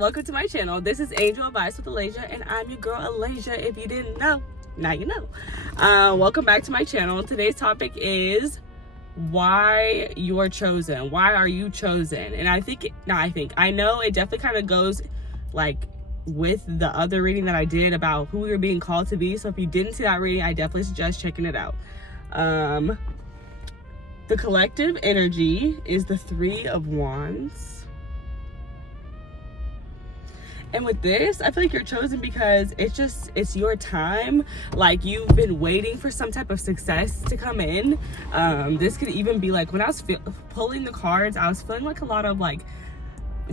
welcome to my channel. This is Angel Advice with Aleijalewis, and I'm your girl Aleijalewis. If you didn't know, now you know. Welcome back to my channel. Today's topic is why you are chosen. Why are you chosen? And I know it definitely kind of goes like with the other reading that I did about who you're being called to be. So if you didn't see that reading, I definitely suggest checking it out. The collective energy is the Three of Wands. And with this, I feel like you're chosen because it's your time. Like, you've been waiting for some type of success to come in. This could even be like, when I was pulling the cards, I was feeling like a lot of like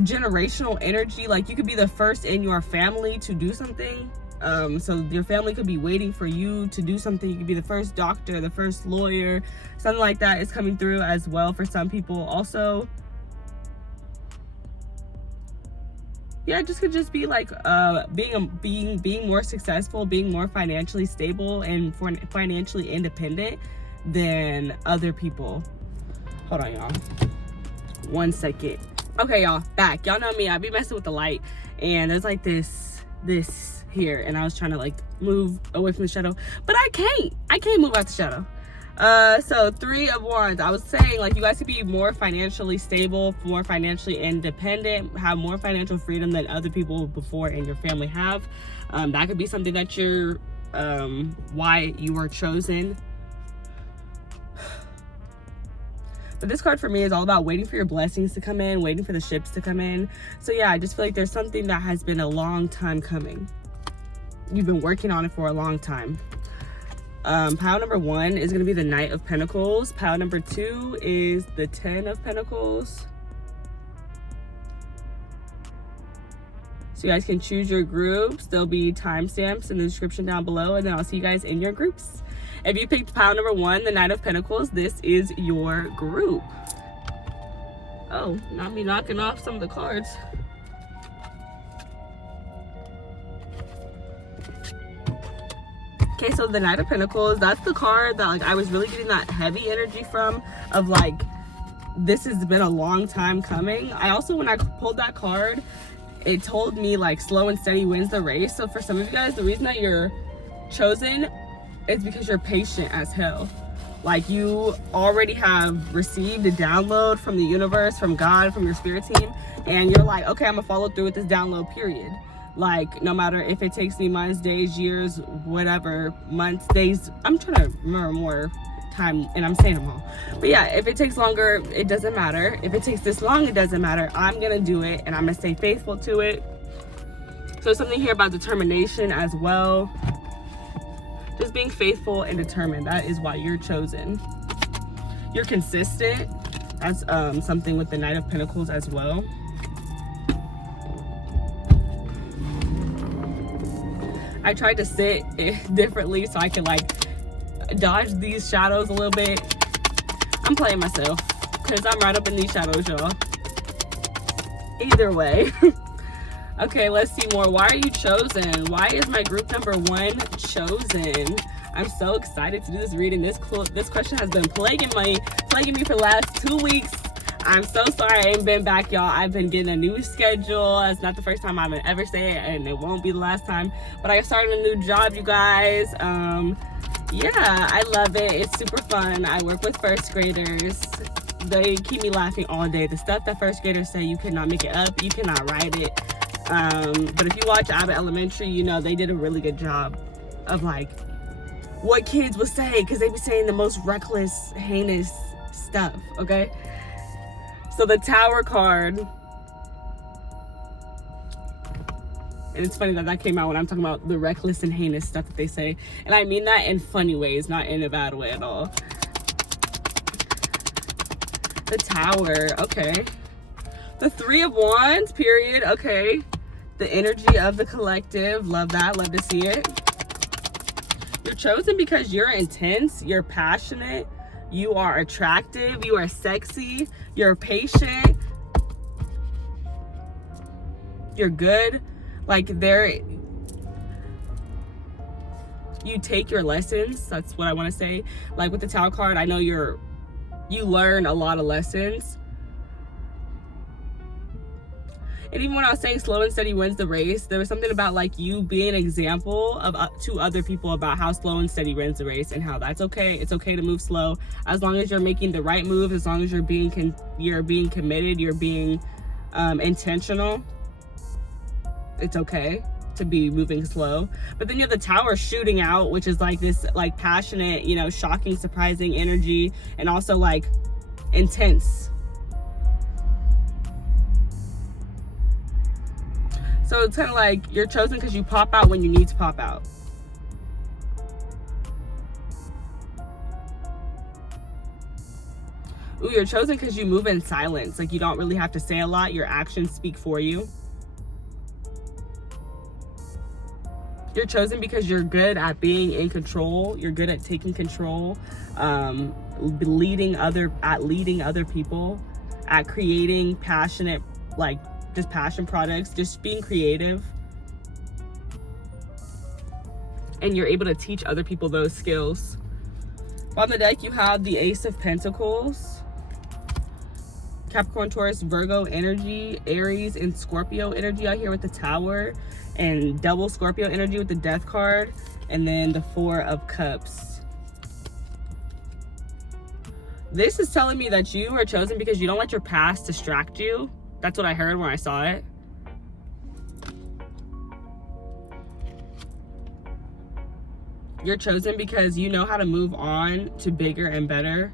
generational energy. Like, you could be the first in your family to do something. So your family could be waiting for you to do something. You could be the first doctor, the first lawyer, something like that is coming through as well for some people. Also, yeah, it could just be like being more successful, being more financially stable and financially independent than other people. Hold on, y'all. 1 second. Okay, y'all, back. Y'all know me. I be messing with the light, and there's like this here, and I was trying to like move away from the shadow, but I can't move out the shadow. So Three of Wands, I was saying, like, you guys could be more financially stable, more financially independent, have more financial freedom than other people before in your family have. That could be something that you're why you are chosen. But this card for me is all about waiting for your blessings to come in, waiting for the ships to come in. So yeah, I just feel like there's something that has been a long time coming. You've been working on it for a long time. Pile number 1 is going to be the Knight of Pentacles. Pile number 2 is the 10 of Pentacles. So you guys can choose your groups. There'll be timestamps in the description down below, and then I'll see you guys in your groups. If you picked pile number 1, the Knight of Pentacles, this is your group. Oh, not me knocking off some of the cards. Okay, so the Knight of Pentacles, that's the card that like I was really getting that heavy energy from, of like, this has been a long time coming. I also, when I pulled that card, it told me like slow and steady wins the race. So for some of you guys, the reason that you're chosen is because you're patient as hell. Like, you already have received a download from the universe, from God, from your spirit team, and you're like, okay, I'm gonna follow through with this download, period. Like, no matter if it takes me months, days, years, whatever, months, days, I'm trying to remember more time, and I'm saying them all. But yeah, if it takes longer, it doesn't matter. If it takes this long, it doesn't matter. I'm gonna do it, and I'm gonna stay faithful to it. So something here about determination as well. Just being faithful and determined. That is why you're chosen. You're consistent. That's something with the Knight of Pentacles as well. I tried to sit differently so I can like dodge these shadows a little bit. I'm playing myself because I'm right up in these shadows, y'all. Either way. Okay, let's see more. Why are you chosen? Why is my group number 1 chosen? I'm so excited to do this reading. This question has been plaguing me for the last 2 weeks. I'm so sorry I ain't been back, y'all. I've been getting a new schedule. It's not the first time I'm gonna ever say it, and it won't be the last time. But I started a new job, you guys. Yeah, I love it. It's super fun. I work with first graders. They keep me laughing all day. The stuff that first graders say, you cannot make it up. You cannot write it. But if you watch Abbott Elementary, you know they did a really good job of like what kids would say, because they be saying the most reckless, heinous stuff. Okay, so the Tower card, and it's funny that came out when I'm talking about the reckless and heinous stuff that they say, and I mean that in funny ways, not in a bad way at all. The Tower, okay. The Three of Wands, period, okay. The energy of the collective, love that, love to see it. You're chosen because you're intense, you're passionate, you are attractive, you are sexy, you're patient, you're good. Like, you take your lessons, that's what I want to say. Like with the Tower card, I know you learn a lot of lessons. And even when I was saying slow and steady wins the race, there was something about like you being an example of to other people about how slow and steady wins the race, and how that's okay. It's okay to move slow as long as you're making the right moves, as long as you're being committed, you're being intentional. It's okay to be moving slow. But then you have the Tower shooting out, which is like this like passionate, you know, shocking, surprising energy, and also like intense. So it's kind of like you're chosen because you pop out when you need to pop out. Ooh, you're chosen because you move in silence. Like you don't really have to say a lot. Your actions speak for you. You're chosen because you're good at being in control. You're good at taking control, leading other people, at creating passionate, like just passion products, just being creative. And you're able to teach other people those skills. On the deck, you have the Ace of Pentacles, Capricorn, Taurus, Virgo energy, Aries, and Scorpio energy out here with the Tower, and double Scorpio energy with the Death card, and then the Four of Cups. This is telling me that you are chosen because you don't let your past distract you. That's what I heard when I saw it. You're chosen because you know how to move on to bigger and better.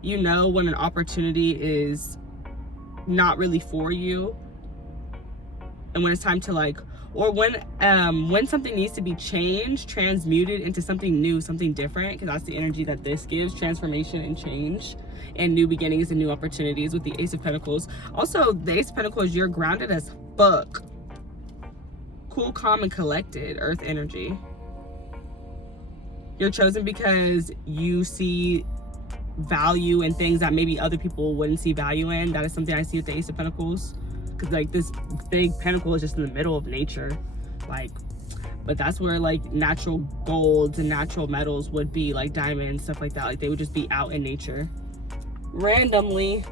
You know when an opportunity is not really for you, and when it's time to like, or when something needs to be changed, transmuted into something new, something different, because that's the energy that this gives, transformation and change and new beginnings and new opportunities with the Ace of Pentacles. Also, the Ace of Pentacles, you're grounded as fuck. Cool, calm, and collected, Earth energy. You're chosen because you see value in things that maybe other people wouldn't see value in. That is something I see with the Ace of Pentacles. Because like this big pentacle is just in the middle of nature. Like, but that's where like natural golds and natural metals would be, like diamonds, stuff like that. Like they would just be out in nature randomly.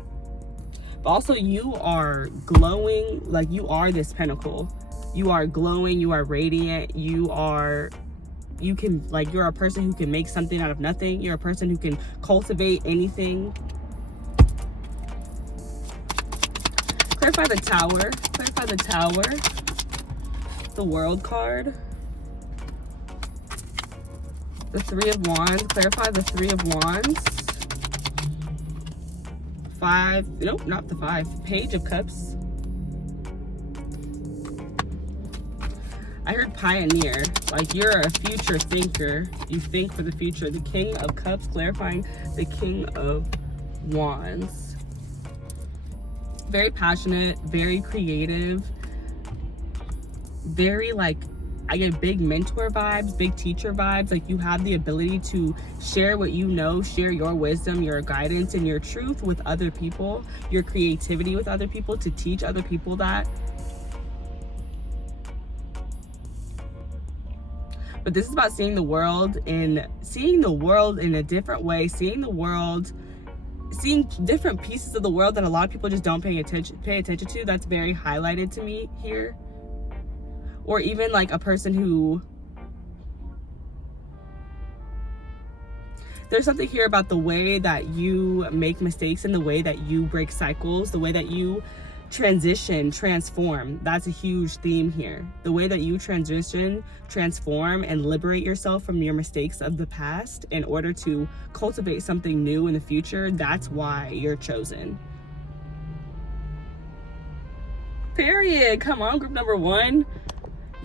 But also you are glowing, like you are this pentacle. You are glowing, you are radiant, you're a person who can make something out of nothing. You're a person who can cultivate anything. Clarify the Tower. Clarify the Tower. The World card. The Three of Wands. Clarify the Three of Wands. Nope, not the 5. Page of Cups. I heard pioneer, like you're a future thinker. You think for the future. The King of Cups, clarifying the King of Wands. Very passionate, very creative, very like, I get big mentor vibes, big teacher vibes. Like you have the ability to share what you know, share your wisdom, your guidance, and your truth with other people, your creativity with other people, to teach other people that. But this is about seeing the world in a different way, seeing different pieces of the world that a lot of people just don't pay attention to. That's very highlighted to me here. Or even like a person who, there's something here about the way that you make mistakes and the way that you break cycles, the way that you transition, transform. That's a huge theme here. The way that you transition, transform, and liberate yourself from your mistakes of the past in order to cultivate something new in the future. That's why you're chosen. Period. Come on, group number 1.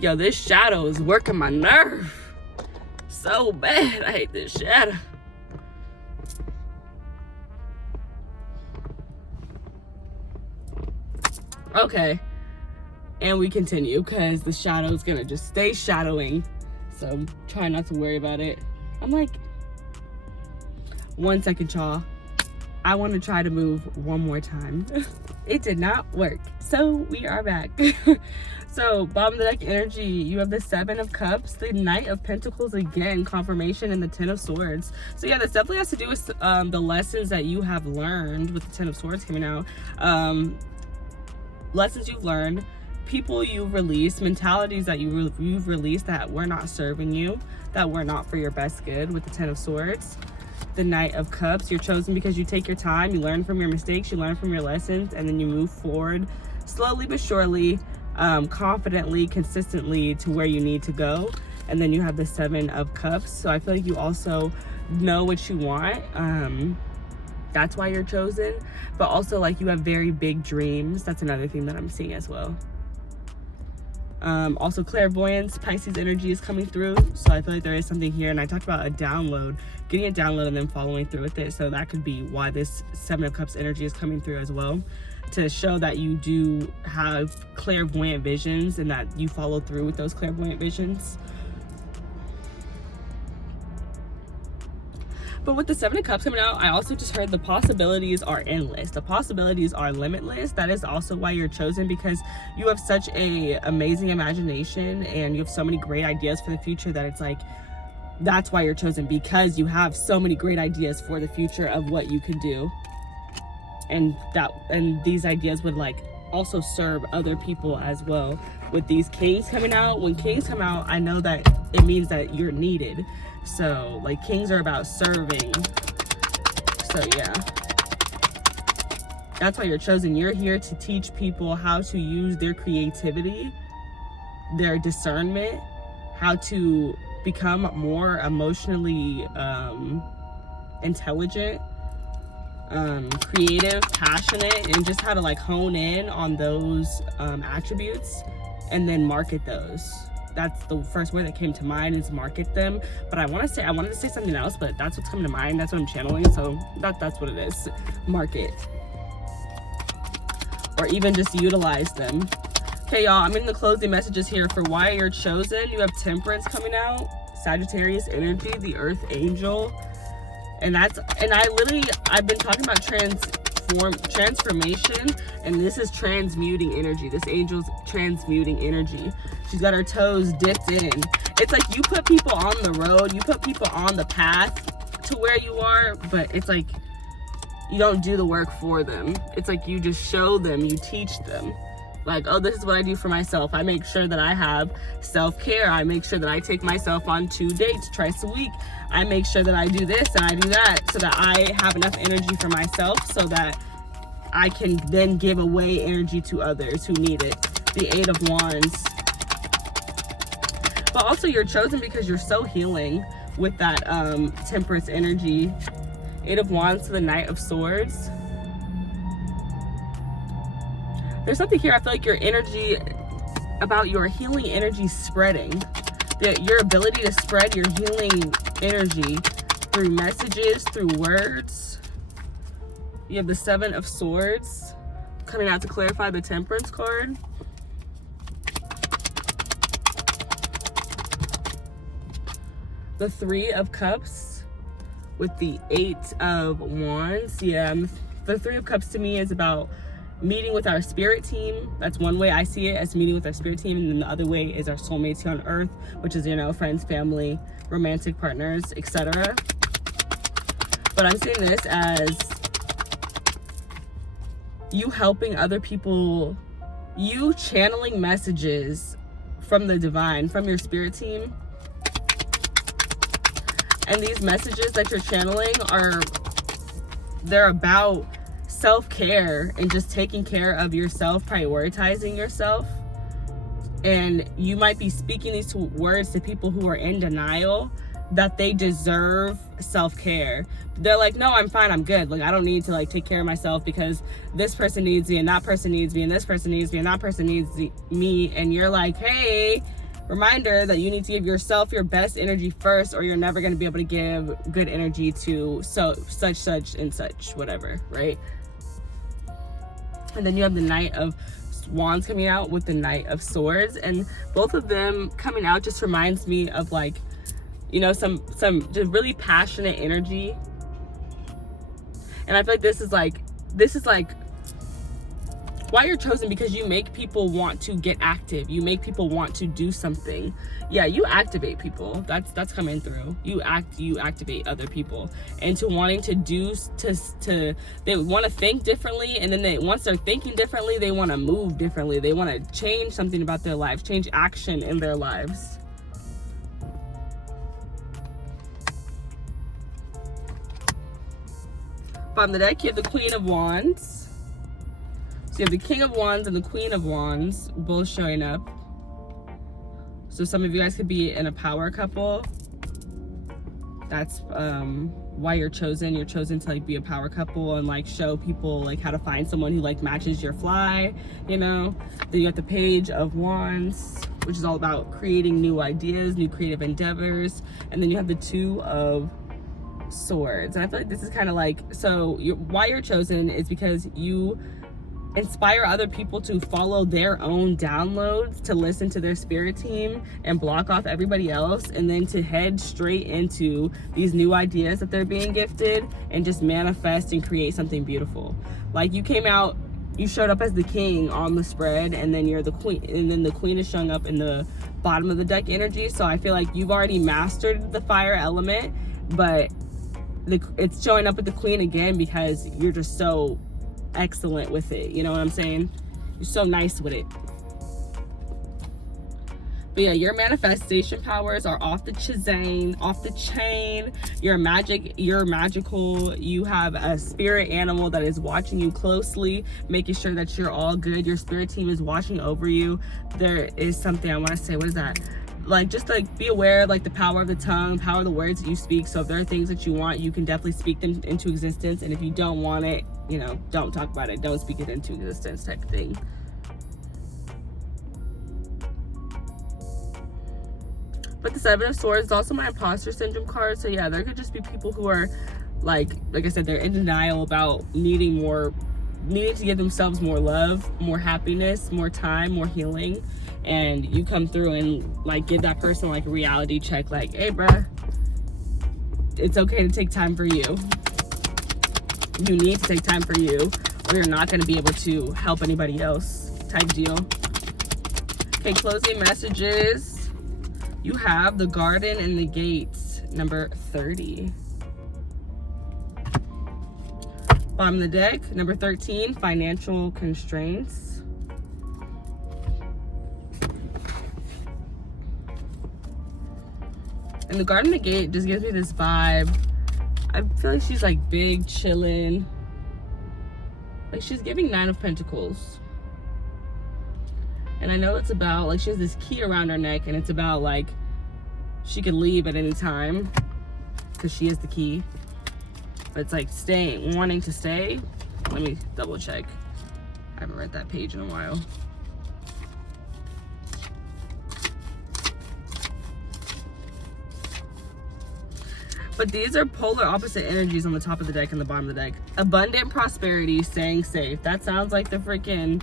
Yo, this shadow is working my nerve so bad. I hate this shadow. Okay, and we continue because the shadow is gonna just stay shadowing, so try not to worry about it. I'm like, 1 second, y'all. I want to try to move one more time. It did not work, so we are back. So bottom of the deck energy, you have the 7 of Cups, the Knight of Pentacles again, confirmation, and the 10 of Swords. So yeah, this definitely has to do with the lessons that you have learned with the 10 of Swords coming out. lessons you've learned, people you've released, mentalities that you've released that were not serving you, that were not for your best good, with the 10 of Swords. The Knight of Cups, you're chosen because you take your time, you learn from your mistakes, you learn from your lessons, and then you move forward slowly but surely, confidently, consistently to where you need to go. And then you have the 7 of Cups. So I feel like you also know what you want. That's why you're chosen. But also, like, you have very big dreams. That's another thing that I'm seeing as well. Also, clairvoyance, Pisces energy is coming through. So I feel like there is something here. And I talked about a download, getting a download and then following through with it. So that could be why this 7 of Cups energy is coming through as well, to show that you do have clairvoyant visions and that you follow through with those clairvoyant visions. But with the 7 of Cups coming out, I also just heard the possibilities are endless. The possibilities are limitless. That is also why you're chosen, because you have such a amazing imagination and you have so many great ideas for the future that it's like, that's why you're chosen, because you have so many great ideas for the future of what you could do. And these ideas would like also serve other people as well. With these Kings coming out, when Kings come out, I know that it means that you're needed. So like, Kings are about serving. So yeah, that's why you're chosen. You're here to teach people how to use their creativity, their discernment, how to become more emotionally intelligent, creative, passionate, and just how to like hone in on those attributes and then market those. That's the first word that came to mind, is market them. But I wanted to say something else, but that's what's coming to mind. That's what I'm channeling. So that's what it is. Market. Or even just utilize them. Okay, y'all, I'm in the closing messages here for why you're chosen. You have Temperance coming out, Sagittarius energy, the Earth Angel. And I've been talking about transformation, and this is transmuting energy. This angel's transmuting energy. She's got her toes dipped in. It's like you put people on the road, you put people on the path to where you are, but it's like you don't do the work for them. It's like you just show them, you teach them. Like, oh, this is what I do for myself. I make sure that I have self-care. I make sure that I take myself on 2 dates twice a week. I make sure that I do this and I do that so that I have enough energy for myself so that I can then give away energy to others who need it. The 8 of Wands. But also you're chosen because you're so healing with that Temperance energy. 8 of Wands to the Knight of Swords. There's something here, I feel like your energy, about your healing energy spreading. Your ability to spread your healing energy through messages, through words. You have the 7 of Swords coming out to clarify the Temperance card. The 3 of Cups with the 8 of Wands. Yeah, the 3 of Cups to me is about meeting with our spirit team. That's one way I see it, as meeting with our spirit team. And then the other way is our soulmates here on earth, which is, you know, friends, family, romantic partners, etc. But I'm seeing this as you helping other people, you channeling messages from the divine, from your spirit team. And these messages that you're channeling they're about self-care and just taking care of yourself, prioritizing yourself. And you might be speaking these words to people who are in denial that they deserve self-care. They're like, no, I'm fine, I'm good. Like, I don't need to like take care of myself because this person needs me and that person needs me and this person needs me and that person needs me. And you're like, hey, reminder that you need to give yourself your best energy first, or you're never going to be able to give good energy to such and such, whatever, right? And then you have the Knight of Wands coming out with the Knight of Swords, and both of them coming out just reminds me of, like, you know, some just really passionate energy. And I feel like this is like Why you're chosen? Because you make people want to get active. You make people want to do something. Yeah, you activate people. That's coming through. You activate other people into wanting to do they want to think differently, and then once they're thinking differently, they want to move differently. They want to change something about their lives, change action in their lives. Bottom of the deck, you have the Queen of Wands. So you have the King of Wands and the Queen of Wands both showing up. So some of you guys could be in a power couple. That's why you're chosen. You're chosen to like be a power couple and like show people like how to find someone who like matches your fly, you know. Then you have the Page of Wands, which is all about creating new ideas, new creative endeavors. And then you have the Two of Swords. And I feel like this is kind of like, so why you're chosen is because you inspire other people to follow their own downloads, to listen to their spirit team and block off everybody else, and then to head straight into these new ideas that they're being gifted and just manifest and create something beautiful. Like you came out, you showed up as the king on the spread, and then you're the queen, and then the queen is showing up in the bottom of the deck energy. So I feel like you've already mastered the fire element, but it's showing up with the queen again because you're just so excellent with it. You know what I'm saying? You're so nice with it. But yeah, your manifestation powers are off the chain, off the chain. You're magical. You have a spirit animal that is watching you closely, making sure that you're all good. Your spirit team is watching over you. There is something I want to say. What is that? Like, just like be aware of like the power of the tongue, power of the words that you speak. So if there are things that you want, you can definitely speak them into existence. And if you don't want it, you know, don't talk about it. Don't speak it into existence type of thing. But the Seven of Swords is also my imposter syndrome card. So yeah, there could just be people who are like I said, they're in denial about needing to give themselves more love, more happiness, more time, more healing. And you come through and like give that person like a reality check, like, hey bruh, it's okay to take time for you. You need to take time for you, or you're not going to be able to help anybody else type deal. Okay, closing messages. You have the Garden and the Gates, number 30. Bottom of the deck, number 13, financial constraints. And the Garden and the Gate just gives me this vibe. I feel like she's like big, chilling. Like she's giving Nine of Pentacles. And I know it's about, like she has this key around her neck, and it's about like she could leave at any time because she is the key. But it's like staying, wanting to stay. Let me double check. I haven't read that page in a while. But these are polar opposite energies on the top of the deck and the bottom of the deck. Abundant prosperity, staying safe. That sounds like the freaking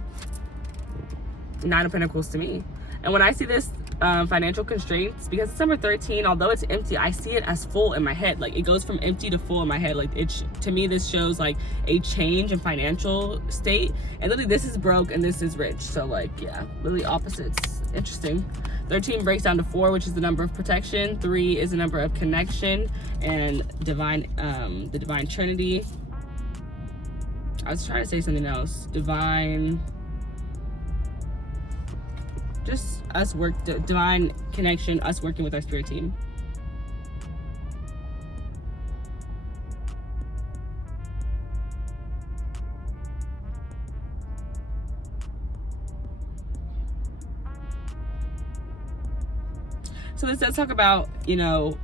Nine of Pentacles to me. And when I see this financial constraints, because it's number 13, although it's empty, I see it as full in my head. Like it goes from empty to full in my head. Like to me, this shows like a change in financial state. And literally this is broke and this is rich. So like, yeah, really opposites. Interesting. 13 breaks down to 4, which is the number of protection. 3 is the number of connection and divine, the divine trinity. I was trying to say something else. Divine, just us divine connection, us working with our spirit team. So this does talk about, you know,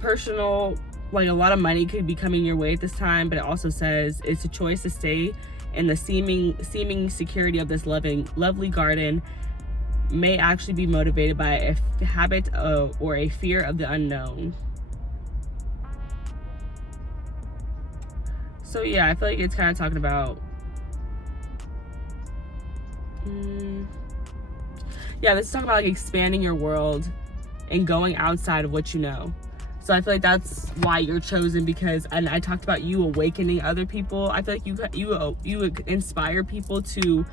personal, like a lot of money could be coming your way at this time, but it also says it's a choice to stay in the seeming security of this lovely garden may actually be motivated by a habit or a fear of the unknown. So yeah, I feel like it's kind of talking about yeah, this is talking about like expanding your world and going outside of what you know. So I feel like that's why you're chosen, because, and I talked about you awakening other people. I feel like you inspire people to,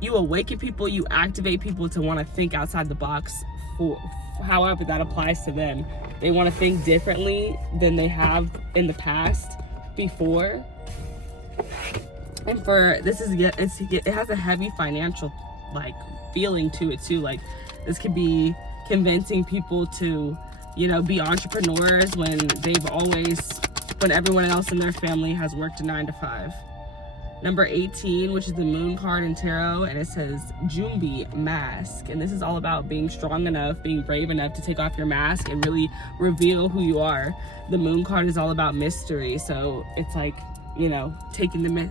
you awaken people, you activate people to want to think outside the box, for however that applies to them. They want to think differently than they have in the past before. And for this is, it has a heavy financial like feeling to it too. Like this could be convincing people to, you know, be entrepreneurs when when everyone else in their family has worked a 9 to 5. Number 18, which is the moon card in tarot, and it says Jumbi mask. And this is all about being strong enough, being brave enough to take off your mask and really reveal who you are. The moon card is all about mystery. So it's like, you know,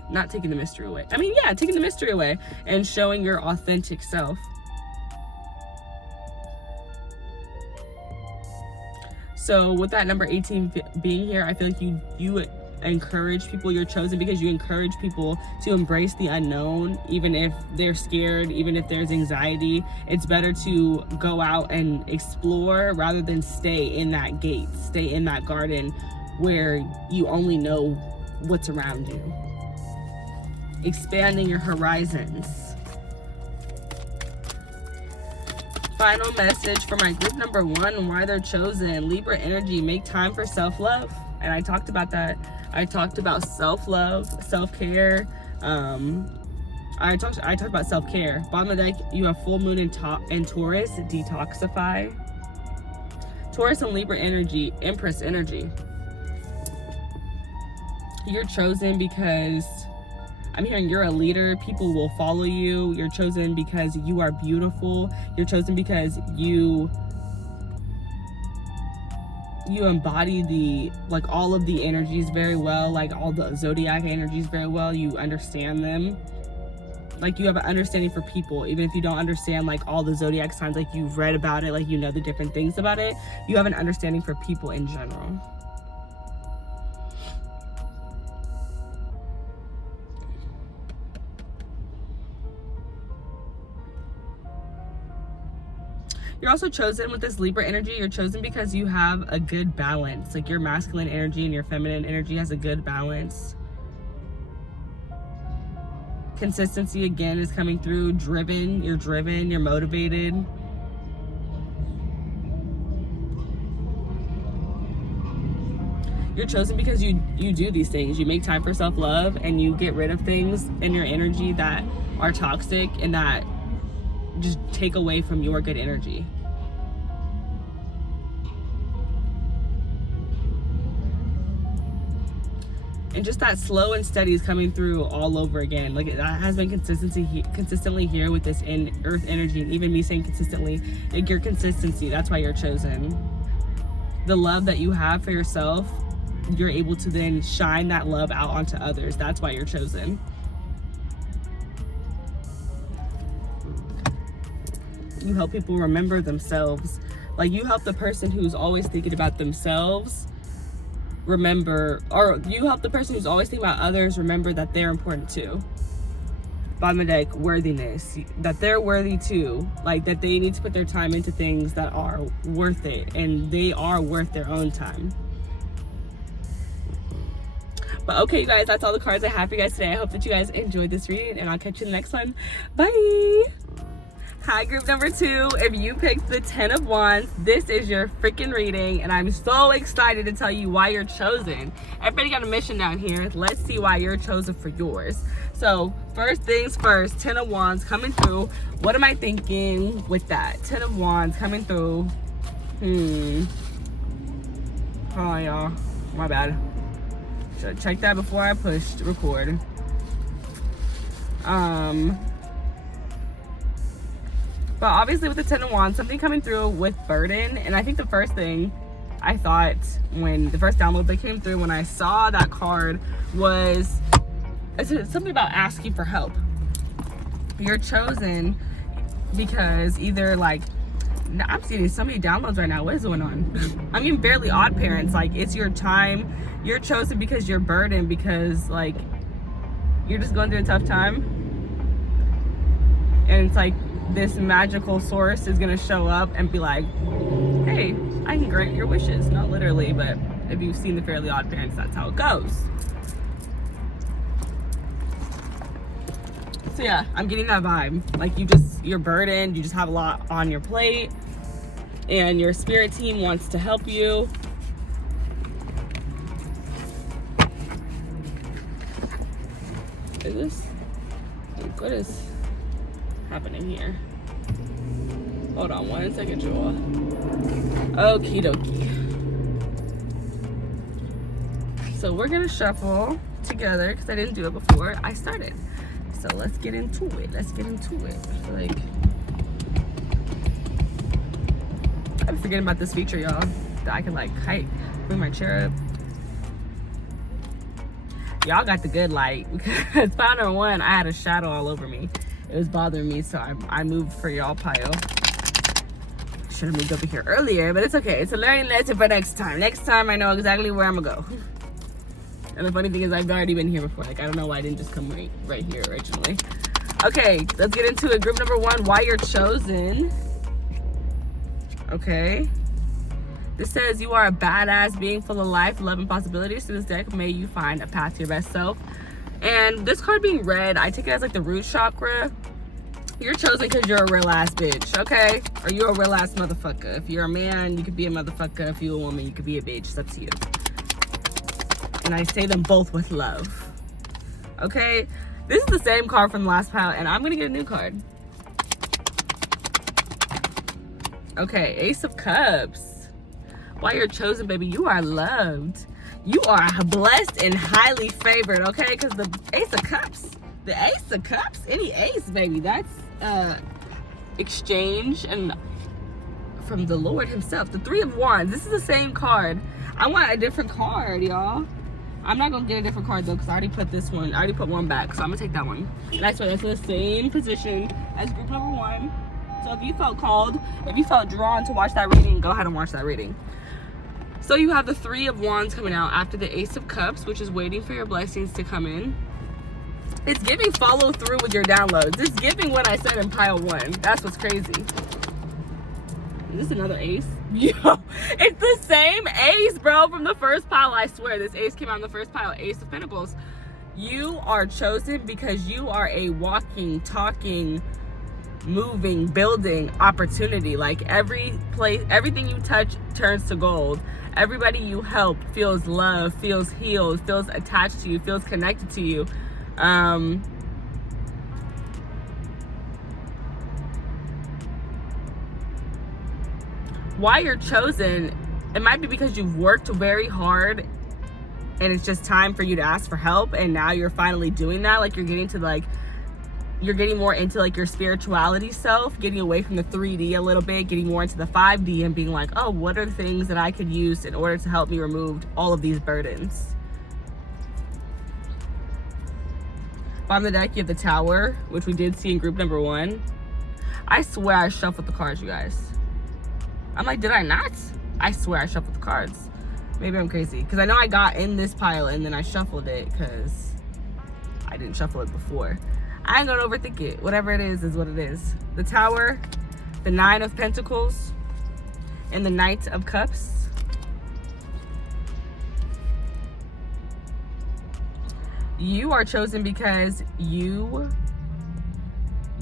not taking the mystery away. I mean, yeah, taking the mystery away and showing your authentic self. So with that number 18 being here, I feel like you encourage people. You're chosen because you encourage people to embrace the unknown, even if they're scared, even if there's anxiety. It's better to go out and explore rather than stay in that gate, stay in that garden where you only know what's around you. Expanding your horizons. Final message for my group number 1, why they're chosen. Libra energy, make time for self-love. And I talked about that. I talked about self-love, self-care. I talked about self-care. Bottom of the deck, you have full moon in Taurus, detoxify. Taurus and Libra energy, Empress energy. You're chosen because I'm hearing you're a leader. People will follow you. You're chosen because you are beautiful. You're chosen because you embody all of the energies very well, like all the zodiac energies very well. You understand them. Like you have an understanding for people, even if you don't understand like all the zodiac signs, like you've read about it, like you know the different things about it. You have an understanding for people in general. You're also chosen with this Libra energy. You're chosen because you have a good balance. Like your masculine energy and your feminine energy has a good balance. Consistency again is coming through. You're driven, you're motivated. You're chosen because you do these things. You make time for self-love and you get rid of things in your energy that are toxic and that just take away from your good energy. And just that slow and steady is coming through all over again. Like that has been consistently here with this earth energy, and even me saying consistently, like your consistency, that's why you're chosen. The love that you have for yourself, you're able to then shine that love out onto others. That's why you're chosen. You help people remember themselves. Like you help the person who's always thinking about themselves remember, or you help the person who's always thinking about others remember that they're important too. Bottom of the deck, worthiness, that they're worthy too. Like that they need to put their time into things that are worth it, and they are worth their own time. But okay, you guys, that's all the cards I have for you guys today. I hope that you guys enjoyed this reading, and I'll catch you in the next one. Bye. Hi, group number 2. If you picked the 10 of Wands, this is your freaking reading, and I'm so excited to tell you why you're chosen. Everybody got a mission down here. Let's see why you're chosen for yours. So, first things first, 10 of Wands coming through. What am I thinking with that? 10 of Wands coming through. Hold on, y'all. My bad. Should check that before I pushed record. But obviously with the 10 of Wands, something coming through with burden. And I think the first thing I thought when the first download that came through when I saw that card was something about asking for help. You're chosen because either like, I'm seeing so many downloads right now. What is going on? I mean, barely odd parents. Like it's your time. You're chosen because you're burdened, because like you're just going through a tough time. And it's like, this magical source is gonna show up and be like, hey, I can grant your wishes. Not literally, but if you've seen the Fairly Odd Parents, that's how it goes. So yeah, I'm getting that vibe. Like you're burdened, you just have a lot on your plate, and your spirit team wants to help you. What is happening here? Hold on 1 second, Joel. Okie dokie. So we're gonna shuffle together because I didn't do it before I started. So let's get into it. Like, I'm forgetting about this feature, y'all. That I can like bring my chair up. Y'all got the good light because pile number 1, I had a shadow all over me. It was bothering me, so I moved for y'all pile. Should have moved over here earlier, but it's okay. It's a learning lesson for next time. Next time I know exactly where I'm gonna go. And the funny thing is I've already been here before. Like, I don't know why I didn't just come right here originally. Okay, let's get into it. Group number 1, why you're chosen. Okay. This says you are a badass being full of life, love, and possibilities. Through this deck, may you find a path to your best self. And this card being read, I take it as like the root chakra. You're chosen because you're a real ass bitch, okay? Or you're a real ass motherfucker. If you're a man, you could be a motherfucker. If you're a woman, you could be a bitch. It's up to you. And I say them both with love. Okay? This is the same card from the last pile, and I'm gonna get a new card. Okay, Ace of Cups. Why you're chosen, baby, you are loved. You are blessed and highly favored, okay? Because the Ace of Cups, any ace, baby, that's exchange and from the Lord himself. The 3 of Wands, this is the same card. I want a different card, y'all. I'm not gonna get a different card though, because I already put one back, so I'm gonna take that one. And I swear that's the same position as group number 1. So if you felt called, if you felt drawn to watch that reading, go ahead and watch that reading. So you have the 3 of Wands coming out after the Ace of Cups, which is waiting for your blessings to come in. It's giving follow through with your downloads. It's giving what I said in pile 1. That's what's crazy. Is this another ace? Yo, it's the same ace, bro, from the first pile. I swear, this ace came out in the first pile, Ace of Pentacles. You are chosen because you are a walking, talking, moving, building opportunity. Like everything you touch turns to gold. Everybody you help feels loved, feels healed, feels attached to you, feels connected to you. Why you're chosen, it might be because you've worked very hard and it's just time for you to ask for help, and now you're finally doing that. Like you're getting more into like your spirituality self, getting away from the 3D a little bit, getting more into the 5D and being like, oh, what are the things that I could use in order to help me remove all of these burdens? Bottom of the deck, you have the Tower, which we did see in group number 1. I swear I shuffled the cards, you guys. I'm like, did I not? I swear I shuffled the cards. Maybe I'm crazy, because I know I got in this pile and then I shuffled it because I didn't shuffle it before. I ain't gonna overthink it. Whatever it is what it is. The Tower, the 9 of Pentacles, and the Knight of Cups. You are chosen because you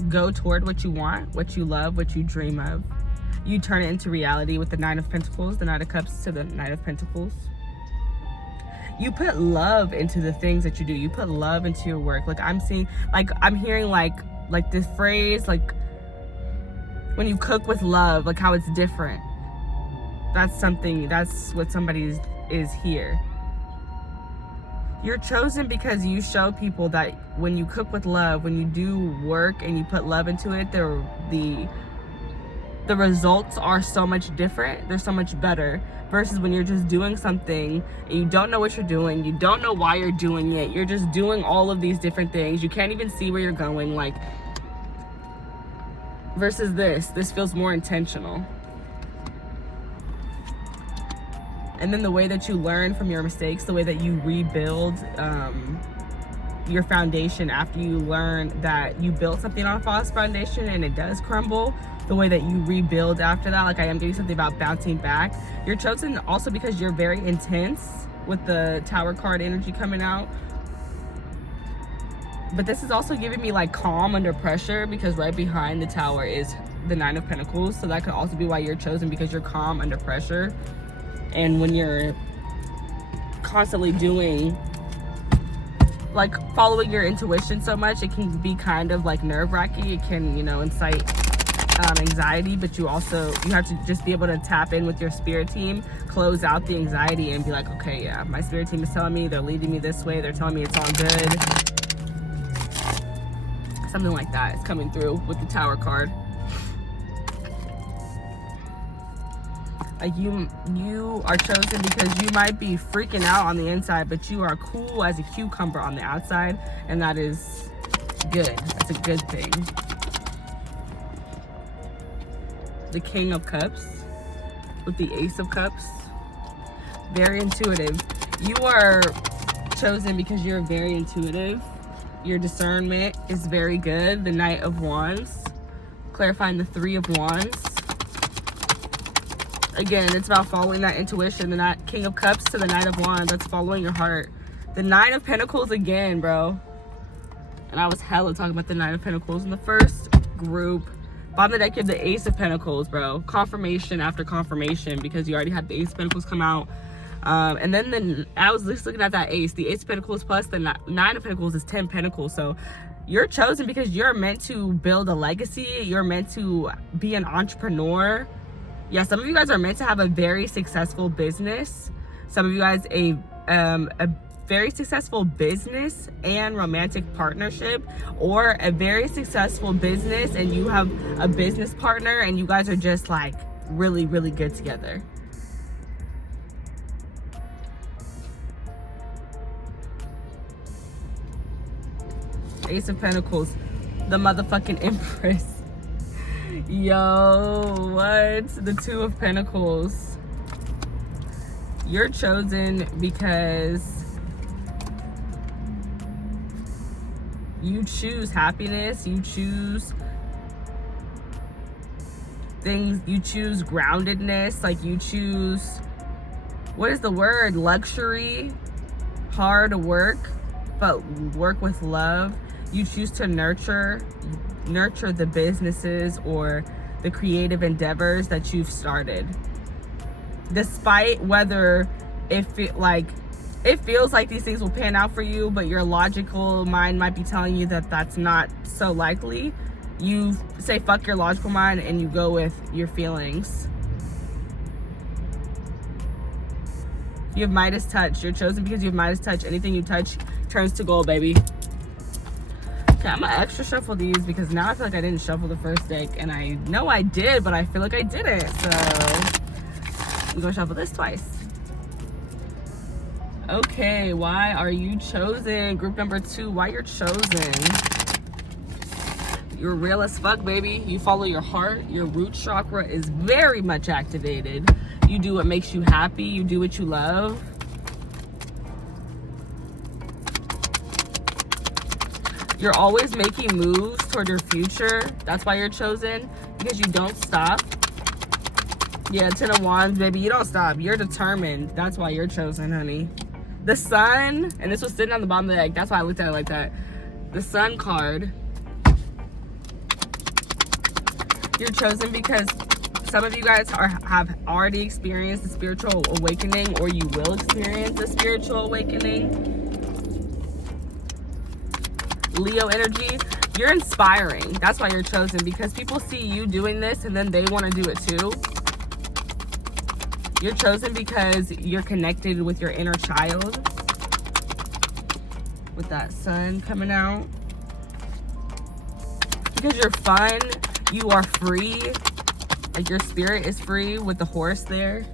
go toward what you want, what you love, what you dream of. You turn it into reality with the 9 of Pentacles, the 9 of Cups to the Knight of Pentacles. You put love into the things that you do. You put love into your work. Like I'm seeing, like I'm hearing like this phrase, like when you cook with love, like how it's different. That's what somebody is here. You're chosen because you show people that when you cook with love, when you do work and you put love into it, the results are so much different. They're so much better versus when you're just doing something and you don't know what you're doing. You don't know why you're doing it. You're just doing all of these different things. You can't even see where you're going. Like, versus this feels more intentional. And then the way that you learn from your mistakes, the way that you rebuild, your foundation after you learn that you built something on a false foundation and it does crumble, the way that you rebuild after that. Like I am doing something about bouncing back. You're chosen also because you're very intense with the Tower card energy coming out. But this is also giving me like calm under pressure, because right behind the Tower is the Nine of Pentacles. So that could also be why you're chosen, because you're calm under pressure. And when you're constantly doing, like following your intuition so much, it can be kind of like nerve-wracking. It can, you know, incite anxiety, but you have to just be able to tap in with your spirit team, close out the anxiety, and be like, okay, yeah, my spirit team is telling me, they're leading me this way, they're telling me it's all good. Something like that is coming through with the Tower card. Like you are chosen because you might be freaking out on the inside, but you are cool as a cucumber on the outside, and that is good. That's a good thing. The King of Cups with the Ace of Cups. Very intuitive. You are chosen because you're very intuitive. Your discernment is very good. The Knight of Wands, clarifying the Three of Wands. Again, it's about following that intuition. The King of Cups to the Knight of Wands, that's following your heart. The Nine of Pentacles again, bro. And I was hella talking about the Nine of Pentacles in the first group. Bottom of the deck, you have the Ace of Pentacles, bro. Confirmation after confirmation, because you already had the Ace of Pentacles come out. And then I was just looking at that Ace. The Ace of Pentacles plus the Nine of Pentacles is 10 Pentacles. So you're chosen because you're meant to build a legacy. You're meant to be an entrepreneur. Yeah, some of you guys are meant to have a very successful business. Some of you guys a very successful business and romantic partnership, or a very successful business and you have a business partner and you guys are just like really, really good together. Ace of Pentacles, the motherfucking Empress. Yo, what? The Two of Pentacles. You're chosen because you choose happiness, you choose things, you choose groundedness, like you choose, what is the word? Luxury, hard work, but work with love. You choose to nurture the businesses or the creative endeavors that you've started. Despite whether it feels like these things will pan out for you, but your logical mind might be telling you that that's not so likely, you say fuck your logical mind and you go with your feelings. You have Midas touch. You're chosen because you have Midas touch. Anything you touch turns to gold, baby. Okay, I'm gonna extra shuffle these because now I feel like I didn't shuffle the first deck, and I know I did, but I feel like I didn't. So I'm gonna shuffle this twice. Okay, why are you chosen? Group number 2, why you're chosen? You're real as fuck, baby. You follow your heart. Your root chakra is very much activated. You do what makes you happy. You do what you love. You're always making moves toward your future. That's why you're chosen, because you don't stop. Yeah, 10 of Wands, baby. You don't stop. You're determined. That's why you're chosen, honey. The Sun, and this was sitting on the bottom of the deck. That's why I looked at it like that. The Sun card. You're chosen because some of you guys have already experienced a spiritual awakening, or you will experience a spiritual awakening. Leo energy, you're inspiring. That's why you're chosen, because people see you doing this and then they want to do it too. You're chosen because you're connected with your inner child. With that Sun coming out. Because you're fun, you are free. Like your spirit is free with the horse there.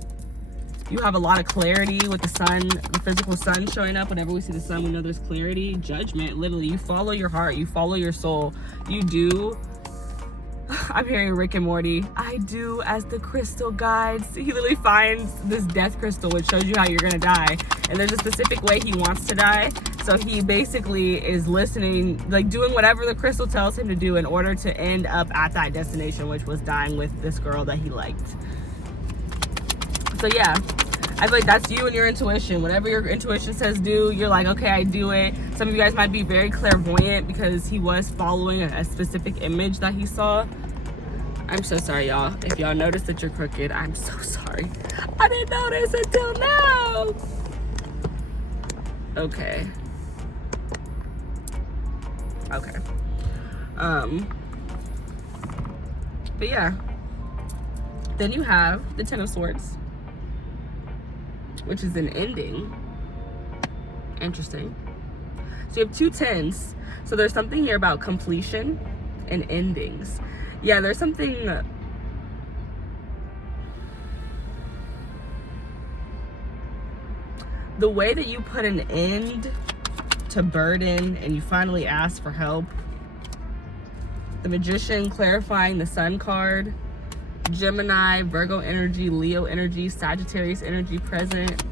You have a lot of clarity with the sun, the physical sun showing up. Whenever we see the sun, we know there's clarity. Judgment, literally. You follow your heart. You follow your soul. You do. I'm hearing Rick and Morty. I do as the crystal guides. He literally finds this death crystal, which shows you how you're going to die. And there's a specific way he wants to die. So he basically is listening, like doing whatever the crystal tells him to do in order to end up at that destination, which was dying with this girl that he liked. So yeah, I feel like that's you and your intuition. Whatever your intuition says do, you're like, okay, I do it. Some of you guys might be very clairvoyant because he was following a specific image that he saw. I'm so sorry, y'all. If y'all notice that you're crooked, I'm so sorry. I didn't notice until now. Okay. Okay. But yeah. Then you have the Ten of Swords, which is an ending. Interesting. So you have two tens. So there's something here about completion and endings. Yeah, there's something. The way that you put an end to burden and you finally ask for help. The Magician, clarifying the Sun card. Gemini, Virgo energy, Leo energy, Sagittarius energy present.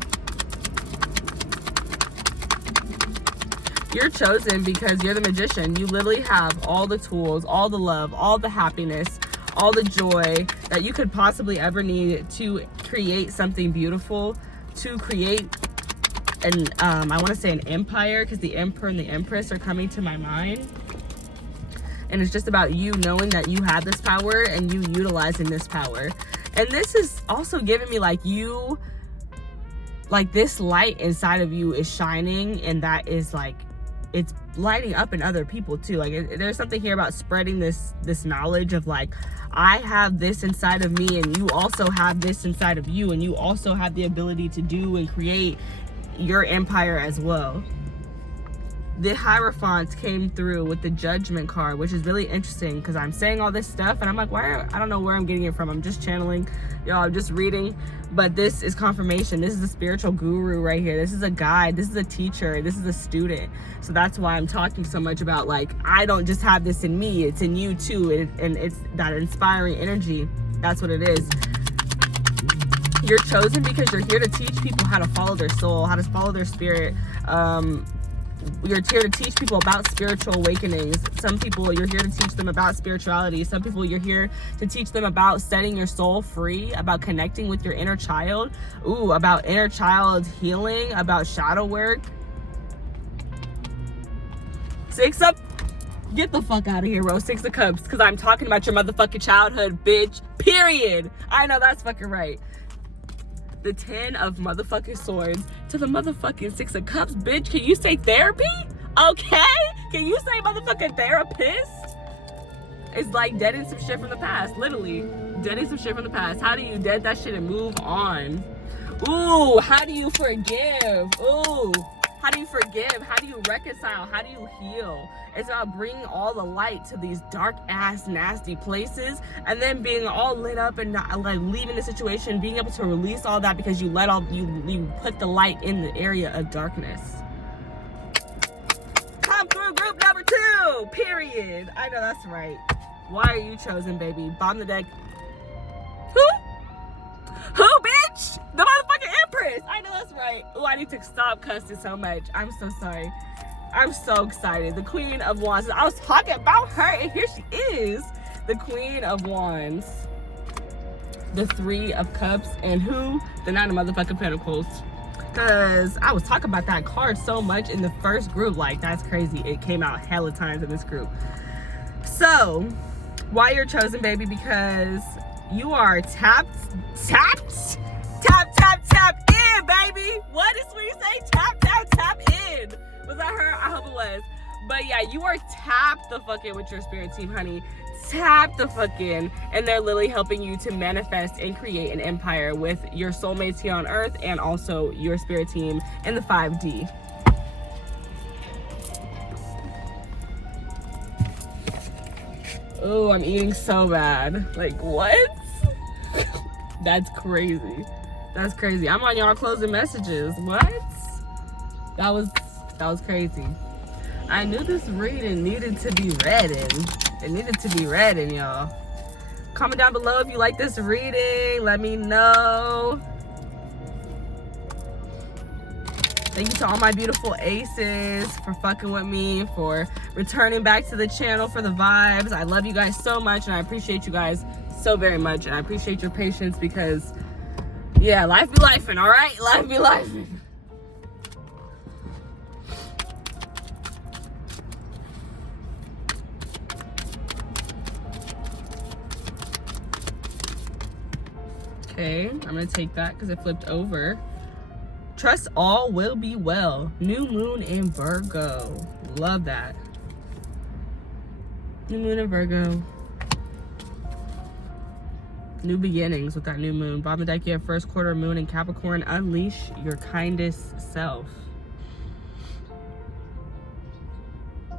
You're chosen because you're the Magician. You literally have all the tools, all the love, all the happiness, all the joy that you could possibly ever need to create something beautiful, to create an, I want to say an empire, because the Emperor and the Empress are coming to my mind. And it's just about you knowing that you have this power and you utilizing this power. And this is also giving me like you, like this light inside of you is shining, and that is like, it's lighting up in other people too. Like there's something here about spreading this knowledge of like, I have this inside of me and you also have this inside of you, and you also have the ability to do and create your empire as well. The Hierophant came through with the Judgment card, which is really interesting because I'm saying all this stuff and I'm like, why? I don't know where I'm getting it from. I'm just channeling, y'all. I'm just reading, but this is confirmation. This is a spiritual guru right here. This is a guide. This is a teacher. This is a student. So that's why I'm talking so much about like, I don't just have this in me. It's in you too. And it's that inspiring energy. That's what it is. You're chosen because you're here to teach people how to follow their soul, how to follow their spirit. You're here to teach people about spiritual awakenings. Some people, you're here to teach them about spirituality. Some people, you're here to teach them about setting your soul free, about connecting with your inner child. Ooh, about inner child healing, about shadow work. Get the fuck out of here, Rose. 6 of Cups, because I'm talking about your motherfucking childhood, bitch. Period. I know that's fucking right. The 10 of motherfucking Swords to the motherfucking 6 of Cups, bitch. Can you say therapy? Okay? Can you say motherfucking therapist? It's like deading some shit from the past. Literally. Deading some shit from the past. How do you dead that shit and move on? Ooh, how do you forgive? Ooh, how do you forgive? How do you reconcile? How do you heal? It's about bringing all the light to these dark ass nasty places, and then being all lit up and not, like leaving the situation, being able to release all that because you let all you put the light in the area of darkness. Come through group number 2. Period. I know that's right. Why are you chosen, baby? Bomb the deck. Who, bitch? The motherfucking Empress. I know that's right. Oh, I need to stop cussing so much. I'm so sorry. I'm so excited. The Queen of Wands. I was talking about her, and here she is. The Queen of Wands. The 3 of Cups. And who? The 9 of motherfucking Pentacles. Because I was talking about that card so much in the first group. Like, that's crazy. It came out hella times in this group. So, why you're chosen, baby? Because you are tapped in, baby. What is when you say tap in? Was that her? I hope it was. But yeah, you are tapped the fuck in with your spirit team, honey. Tap the fuck in. And they're literally helping you to manifest and create an empire with your soulmates here on earth and also your spirit team in the 5D. Oh, I'm eating so bad. Like, what? That's crazy. That's crazy. I'm on y'all closing messages. What? That was crazy. I knew this reading needed to be read in. It needed to be read in, y'all. Comment down below if you like this reading. Let me know. Thank you to all my beautiful aces for fucking with me, for returning back to the channel for the vibes. I love you guys so much, and I appreciate you guys so very much, and I appreciate your patience because, yeah, life be lifing, all right? Life be lifing. Okay, I'm gonna take that because it flipped over. Trust all will be well. New moon in Virgo. Love that. New moon in Virgo. New beginnings with that new moon. Bob and Dyke, you have first quarter moon in Capricorn. Unleash your kindest self.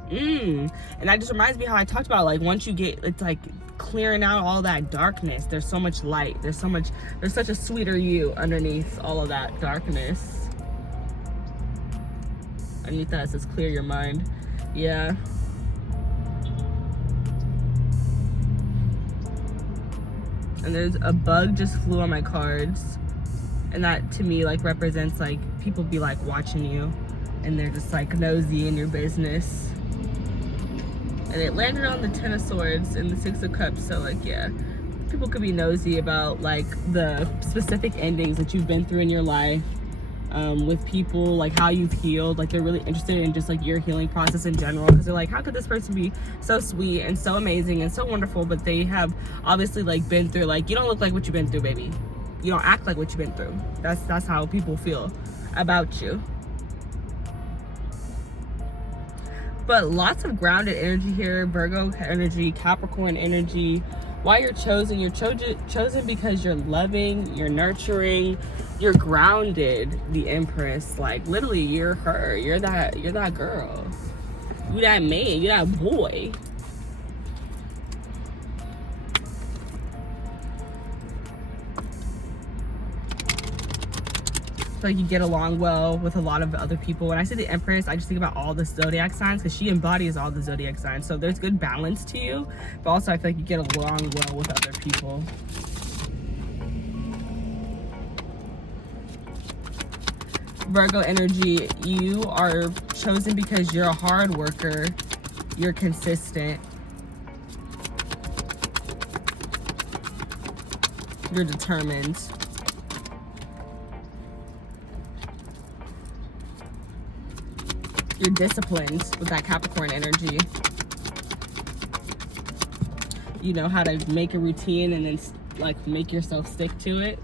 And that just reminds me how I talked about, like, once you get, it's like clearing out all that darkness. There's so much light. There's such a sweeter you underneath all of that darkness. Underneath that it says clear your mind. Yeah. And there's a bug just flew on my cards. And that to me like represents like people be like watching you and they're just like nosy in your business. And it landed on the Ten of Swords and the Six of Cups. So like, yeah, people could be nosy about like the specific endings that you've been through in your life, with people, like how you've healed. Like they're really interested in just like your healing process in general, because they're like, how could this person be so sweet and so amazing and so wonderful, but they have obviously like been through, like, you don't look like what you've been through, baby. You don't act like what you've been through. That's how people feel about you. But lots of grounded energy here. Virgo energy, Capricorn energy. Why you're chosen? You're chosen because you're loving, you're nurturing, you're grounded. The Empress, like literally, you're her. You're that girl. You that man. You that boy. I feel like you get along well with a lot of other people. When I say the Empress, I just think about all the zodiac signs because she embodies all the zodiac signs. So there's good balance to you, but also I feel like you get along well with other people. Virgo energy, you are chosen because you're a hard worker, you're consistent, you're determined. You're disciplined with that Capricorn energy. You know how to make a routine and then like make yourself stick to it.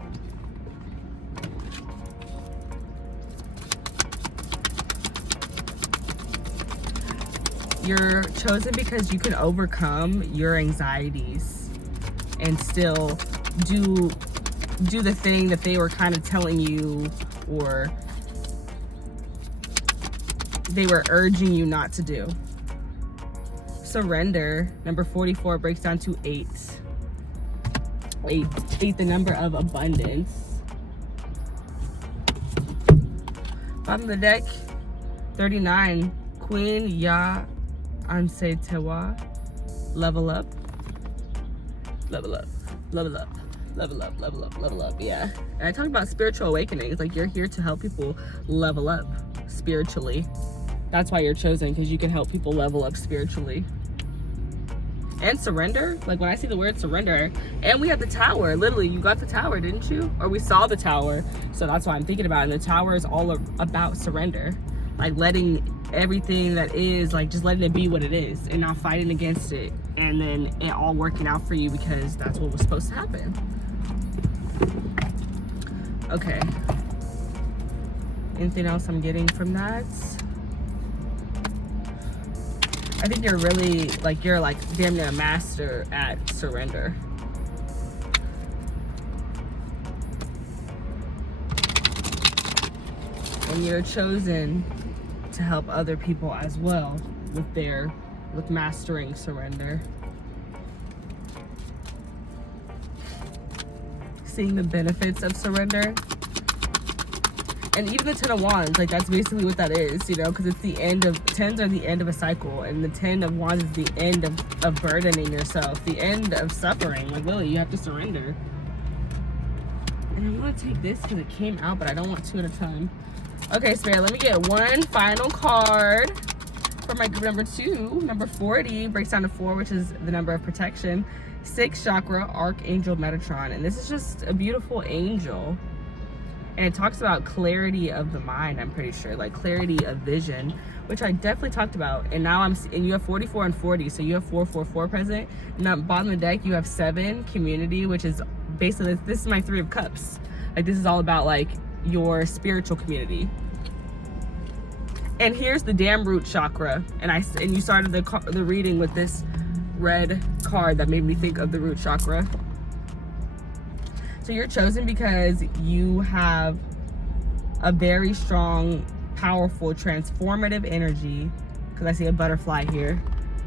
You're chosen because you can overcome your anxieties and still do the thing that they were kind of telling you, or they were urging you not to do. Surrender, number 44, breaks down to 8. 8, the number of abundance. Bottom of the deck, 39, Queen Ya Anse Tewa. Level up. Level up. Level up. Level up, level up, level up, yeah. And I talk about spiritual awakenings, like you're here to help people level up spiritually. That's why you're chosen, because you can help people level up spiritually. And surrender, like when I see the word surrender, and we have the tower, literally, you got the tower, didn't you? Or we saw the tower, so that's why I'm thinking about it. And the tower is all about surrender, like letting everything that is, like just letting it be what it is and not fighting against it, and then it all working out for you because that's what was supposed to happen. Okay, anything else I'm getting from that? I think you're really, like, you're like damn near a master at surrender. And you're chosen to help other people as well with mastering surrender. Seeing the benefits of surrender. And even the Ten of Wands, like that's basically what that is, you know, because it's the end of, tens are the end of a cycle, and the Ten of Wands is the end of burdening yourself, the end of suffering. Like Lily, you have to surrender. And I'm gonna take this because it came out, but I don't want 2 at a time. Okay, Spirit, let me get one final card for my group number 2. Number 40 breaks down to 4, which is the number of protection. 6 chakra, Archangel Metatron. And this is just a beautiful angel. And it talks about clarity of the mind, I'm pretty sure. Like clarity of vision, which I definitely talked about. And now and you have 44 and 40. So you have 444 present. Now, bottom of the deck, you have 7, community, which is basically, this is my 3 of cups. Like this is all about like your spiritual community. And here's the damn root chakra. And you started the reading with this red card that made me think of the root chakra. So you're chosen because you have a very strong, powerful, transformative energy. Because I see a butterfly here.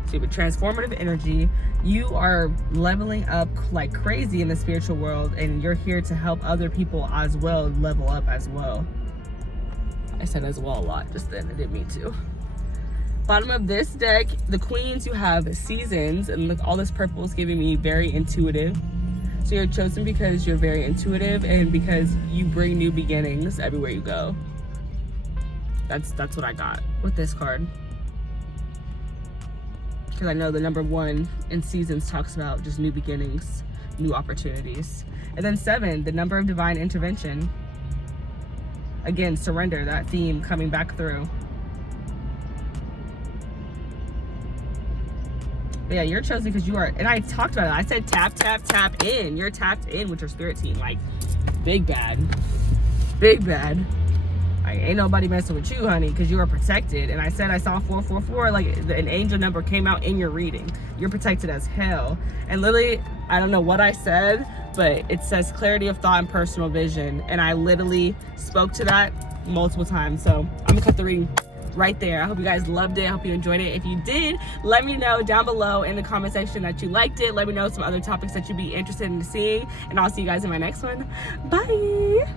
So you have a transformative energy. You are leveling up like crazy in the spiritual world, and you're here to help other people as well level up as well. I said as well a lot just then, I didn't mean to. Bottom of this deck, the queens, you have seasons, and look, all this purple is giving me very intuitive. So you're chosen because you're very intuitive and because you bring new beginnings everywhere you go. That's what I got with this card. Because I know the number 1 in seasons talks about just new beginnings, new opportunities. And then 7, the number of divine intervention. Again, surrender, that theme coming back through. But yeah, you're chosen because you are, and I talked about it. I said tap, tap, tap in. You're tapped in with your spirit team. Like, big bad. Big bad. Like, ain't nobody messing with you, honey, because you are protected. And I said I saw 444, like an angel number came out in your reading. You're protected as hell. And literally, I don't know what I said, but it says clarity of thought and personal vision. And I literally spoke to that multiple times. So I'm gonna cut the reading right there. I hope you guys loved it. I hope you enjoyed it. If you did, let me know down below in the comment section that you liked it. Let me know some other topics that you'd be interested in seeing. And I'll see you guys in my next one. Bye.